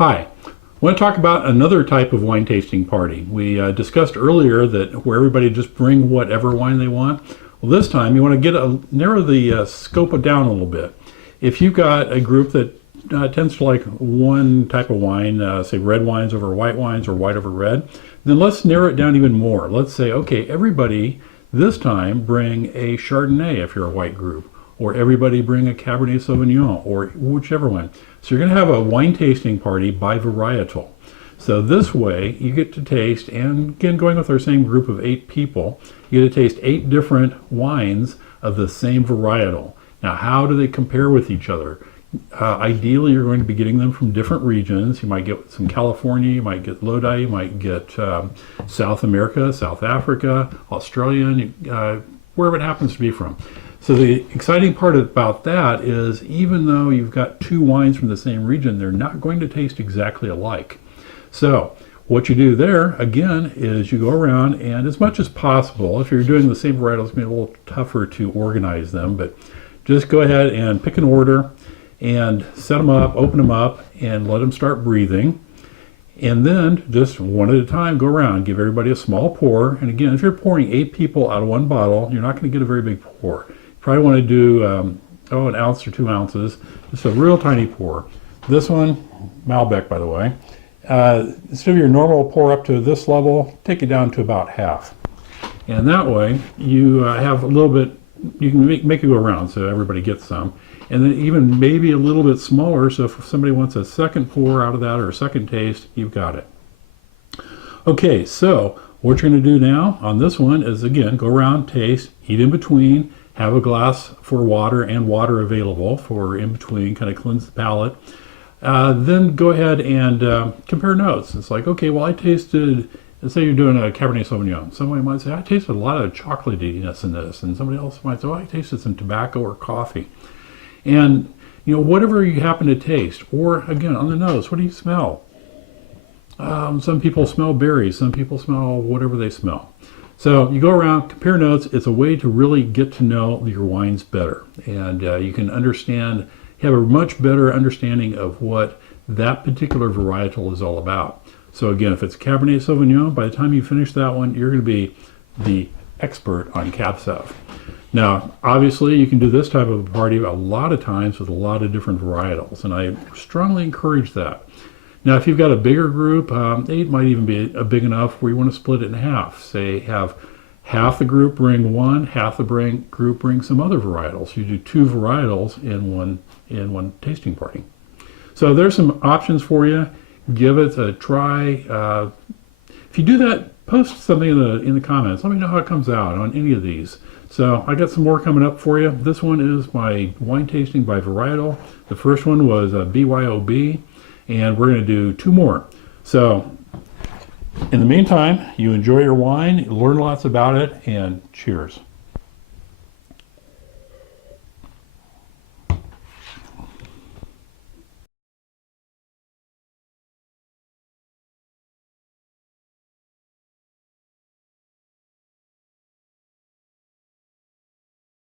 Hi, I want to talk about another type of wine tasting party. We discussed earlier that where everybody just bring whatever wine they want. Well, this time you want to narrow the scope down a little bit. If you've got a group that tends to like one type of wine, say red wines over white wines or white over red, then let's narrow it down even more. Let's say, okay, everybody this time bring a Chardonnay if you're a white group, or everybody bring a Cabernet Sauvignon, or whichever one. So you're going to have a wine tasting party by varietal. So this way you get to taste, and again going with our same group of 8 people, you get to taste 8 different wines of the same varietal. Now how do they compare with each other? Ideally you're going to be getting them from different regions. You might get some California, you might get Lodi, you might get South America, South Africa, Australian, wherever it happens to be from. So the exciting part about that is even though you've got 2 wines from the same region, they're not going to taste exactly alike. So what you do there, again, is you go around and as much as possible, if you're doing the same varietals, it's going to be a little tougher to organize them, but just go ahead and pick an order and set them up, open them up, and let them start breathing. And then just one at a time, go around, give everybody a small pour. And again, if you're pouring 8 people out of one bottle, you're not going to get a very big pour. Probably want to do an ounce or 2 ounces, just a real tiny pour. This one, Malbec by the way, instead of your normal pour up to this level, take it down to about half. And that way you have a little bit, you can make it go around so everybody gets some. And then even maybe a little bit smaller, so if somebody wants a second pour out of that or a second taste, you've got it. Okay, so what you're going to do now on this one is again, go around, taste, eat in between, have a glass for water and water available for in between, kind of cleanse the palate. Then go ahead and compare notes. It's like, okay, well I tasted, let's say you're doing a Cabernet Sauvignon. Somebody might say, I tasted a lot of chocolatiness in this. And somebody else might say, oh, I tasted some tobacco or coffee. And, you know, whatever you happen to taste, or again, on the nose, what do you smell? Some people smell berries, some people smell whatever they smell. So you go around, compare notes. It's a way to really get to know your wines better. And you can understand, have a much better understanding of what that particular varietal is all about. So again, if it's Cabernet Sauvignon, by the time you finish that one, you're going to be the expert on Cab Sav. Now, obviously, you can do this type of party a lot of times with a lot of different varietals, and I strongly encourage that. Now, if you've got a bigger group, 8 might even be big enough where you want to split it in half. Say, have half the group bring one, half the group bring some other varietals. You do 2 varietals in one tasting party. So there's some options for you. Give it a try. If you do that, post something in the comments. Let me know how it comes out on any of these. So I got some more coming up for you. This one is my wine tasting by varietal. The first one was BYOB, and we're going to do 2 more. So in the meantime, you enjoy your wine, learn lots about it, and cheers.